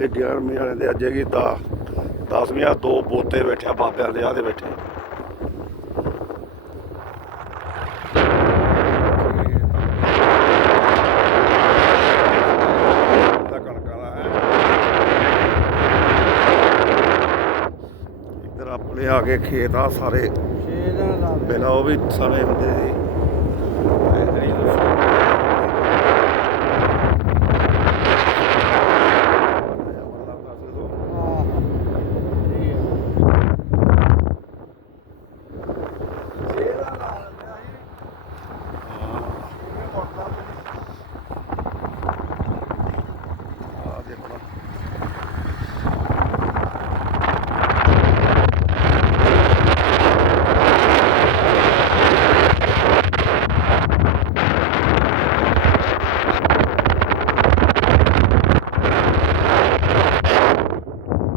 ਬਾਬੇ 11ਵੇਂ ਵਾਲੇ ਦੇ ਅੱਜ ਹੈਗੀ ਤਾਂ 10ਵੀਂ ਆ ਦੋ ਪੋਤੇ ਬੈਠਿਆ ਬਾਬਿਆਂ ਦੇ ਆ। ਦੇ ਬੈਠੇ ਆਪਣੇ ਆ ਕੇ ਖੇਤ ਆ ਸਾਰੇ। ਪਹਿਲਾਂ ਉਹ ਵੀ ਸਮੇਂ ਹੁੰਦੇ ਸੀ ਇੱਧਰ ਹੀ ਆ ਦੇਖੋ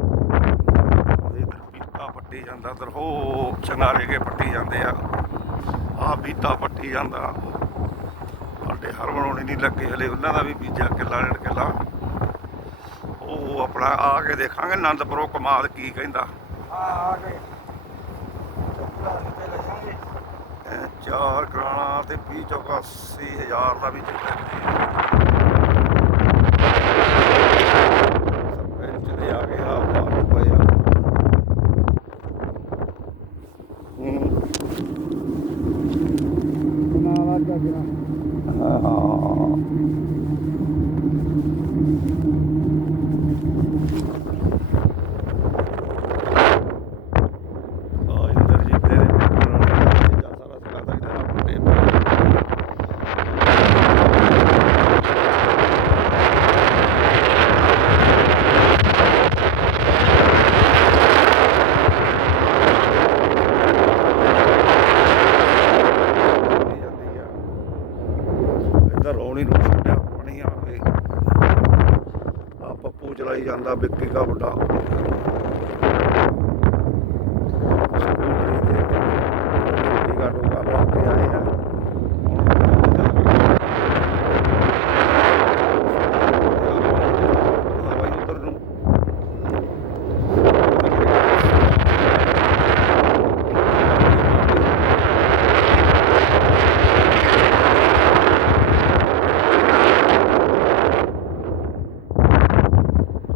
ਉਹਦੇ ਇੱਧਰ ਬੀਤਾ ਪੱਟੀ ਜਾਂਦਾ ਇੱਧਰ ਹੋ ਚਨਾਰੇ ਕੇ ਪੱਟੀ ਜਾਂਦੇ ਆ। ਆ ਬੀਤਾ ਪੱਟੀ ਜਾਂਦਾ। ਸਾਡੇ ਹਰਮਨ ਨਹੀਂ ਲੱਗੇ ਹਲੇ, ਉਹਨਾਂ ਦਾ ਵੀ ਬੀਜਾ ਕਿੱਲਾ, ਡੇਢ ਕਿੱਲਾ। ਉਹ ਆਪਣਾ ਆ ਕੇ ਦੇਖਾਂਗੇ ਆਨੰਦਪੁਰੋਂ ਕਮਾਲ ਕੀ ਕਹਿੰਦਾ। ਆ ਆ ਚਾਰ ਕਰਾਣਾ ਤੇ 20 ਚੌਕਾ 80000 ਦਾ ਵੀ ਚੱਲਿਆ ਸਰਪੰਚ ਦੇ ਆ ਗਏ ਆ ਬਾਹਰ ਪਏ ਆ ਹੂੰ ਨਾਲਾ ਜਗਣਾ ਹਾਂ ਆ ਇੰਦਰਜੀਤ ਦੇ ਪੁਰਾਣੇ ਦਾ ਸਾਰਾ ਸਕਾਦਾ ਕਿਦਾਂ ਪੁੱਟੇ ਪਏ ਜਾਂਦੀ ਆ ਇੱਧਰ ਰੌਣੀ ਨੂੰ ਛੱਡਿਆ ਪਾਣੀ ਆਵੇ ਆ ਪੱਪੂ ਚਲਾਈ ਜਾਂਦਾ ਵਿੱਕੀ ਦਾ ਵੱਡਾ ਸਕੂਟਰੀ ਤੇ ਵਿੱਕੀ ਦਾ ਟੋਕਾ ਲਾ ਕੇ ਆਏ ਆ ਬਾਈ ਉੱਧਰ ਨੂੰ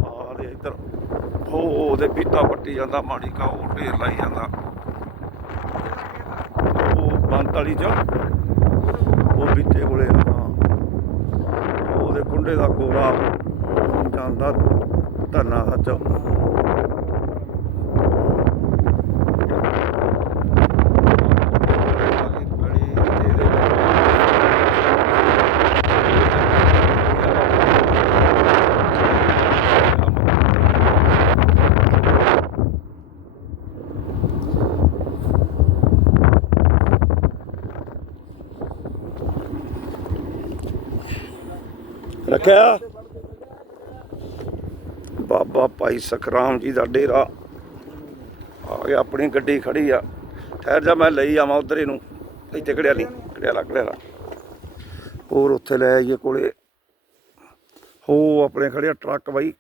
ਆ ਦੇ ਇੱਧਰ ਹੋ ਉਹਦੇ ਪੀਤਾ ਪੱਟੀ ਜਾਂਦਾ, ਮਾੜੀ ਕਾ ਉਹ ਢੇਰ ਲਾਈ ਜਾਂਦਾ। ਉਹ ਬੰਤ ਵਾਲੀ ਚ, ਉਹ ਬੀਤੇ ਕੋਲੇ ਆ। ਹਾਂ ਉਹਦੇ ਕੁੰਡੇ ਦਾ ਕੋਰਾ ਜਾਂਦਾ ਧੰਨਾ ਹੱਥ ਰੱਖਿਆ। ਬਾਬਾ ਭਾਈ ਸਖਰਾਮ ਜੀ ਦਾ ਡੇਰਾ। ਆ ਗਿਆ ਆਪਣੀ ਗੱਡੀ ਖੜੀ ਆ। ਠਹਿਰ ਜਾ ਮੈਂ ਲਈ ਆਵਾਂ ਉਧਰ ਇਹਨੂੰ। ਇੱਥੇ ਖੜਿਆ ਨਹੀਂ ਖੜਿਆ ਲੱਗ ਰਿਹਾ ਹੋਰ ਉੱਥੇ ਲੈ ਆਈਏ ਕੋਲੇ। ਹੋ ਆਪਣੇ ਖੜਿਆ ਟਰੱਕ ਬਾਈ।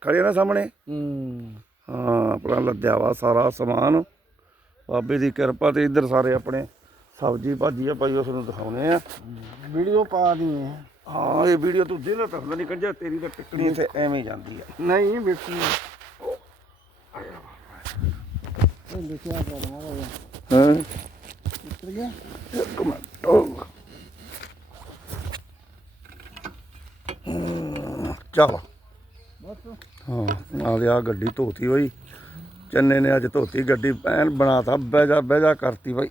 ਖੜਿਆ ਨਾ ਸਾਹਮਣੇ? ਹੂੰ। ਆਪਣਾ ਲੱਦਿਆ ਵਾ ਸਾਰਾ ਸਮਾਨ। ਬਾਬੇ ਦੀ ਕਿਰਪਾ ਤੇ ਇੱਧਰ ਸਾਰੇ ਆਪਣੇ ਸਬਜੀ ਭਾਜੀ ਆ ਭਾਈ ਉਸ ਨੂੰ ਦਿਖਾਉਨੇ ਆ। ਵੀਡੀਓ ਪਾ ਦੀ ਹਾਂ ਇਹ ਵੀਡੀਓ ਤੂੰ ਦਿਲ ਤਾਂ ਨਹੀਂ ਕੰਜਾ ਤੇਰੀ ਤਾਂ ਟਿੱਕਣੀ ਇੱਥੇ ਐਵੇਂ ਜਾਂਦੀ ਆ। ਨਹੀਂ ਵੇਖੀ। ਇਹ ਲਿਖਿਆ ਕਰਨਾ ਹੋਇਆ ਹਾਂ? ਉੱਤਰ ਗਿਆ ਇੱਕ ਮਿੰਟ। ਉਹ। ਚੱਲ। ਹਾਂ ਨਾਲ ਆ ਗੱਡੀ ਧੋਤੀ ਹੋਈ ਚੰਨੇ ਨੇ ਅੱਜ ਧੋਤੀ ਗੱਡੀ ਐਨ ਬਣਾਤਾ ਬਹਿ ਜਾ ਬਹਿ ਜਾ ਕਰਤੀ ਬਾਈ।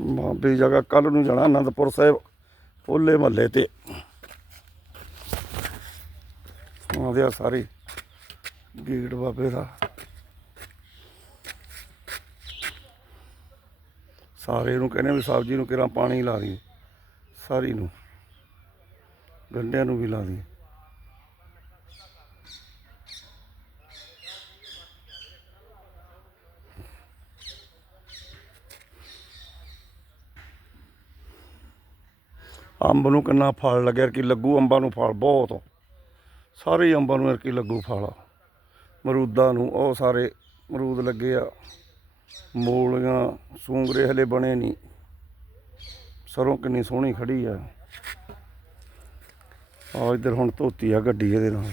ਬਾਬੇ ਦੀ ਜਗ੍ਹਾ ਕੱਲ ਨੂੰ ਜਾਣਾ ਅਨੰਦਪੁਰ ਸਾਹਿਬ ਹੋਲੇ ਮਹੱਲੇ ਤੇ। ਆਉਂਦੇ ਆ ਸਾਰੇ ਗੇਟ ਬਾਬੇ ਦਾ। ਸਾਰੇ ਨੂੰ ਕਹਿੰਦੇ ਵੀ ਸਬਜ਼ੀ ਨੂੰ ਕਿਰਾਂ ਪਾਣੀ ਲਾ ਦੀ ਸਾਰੀ ਨੂੰ। ਗੰਡਿਆਂ ਨੂੰ ਵੀ ਲਾ ਦੀ ਅੰਬ ਨੂੰ ਕਿੰਨਾ ਫਲ ਲੱਗਿਆ ਕਿ ਲੱਗੂ ਅੰਬਾਂ ਨੂੰ ਫਲ ਬਹੁਤ ਸਾਰੇ ਅੰਬਾਂ ਨੂੰ ਕਿ ਲੱਗੂ ਫਲ ਮਰੂਦਾਂ ਨੂੰ, ਉਹ ਸਾਰੇ ਮਰੂਦ ਲੱਗੇ ਆ। ਮੂਲੀਆਂ, ਸੂੰਗਰੇ ਹਲੇ ਬਣੇ ਨਹੀਂ। ਸਰੋਂ ਕਿੰਨੀ ਸੋਹਣੀ ਖੜੀ ਆ। ਆ ਇੱਧਰ ਹੁਣ ਧੋਤੀ ਆ ਗੱਡੀ ਇਹਦੇ ਨਾਲ।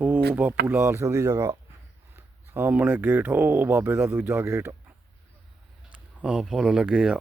ਉਹ ਬਾਪੂ, ਲਾਲ ਸਿੰਘ ਦੀ ਜਗ੍ਹਾ। ਸਾਹਮਣੇ ਗੇਟ ਉਹ ਬਾਬੇ ਦਾ ਦੂਜਾ ਗੇਟ ਆ ਫੁੱਲ ਲੱਗੇ ਆ।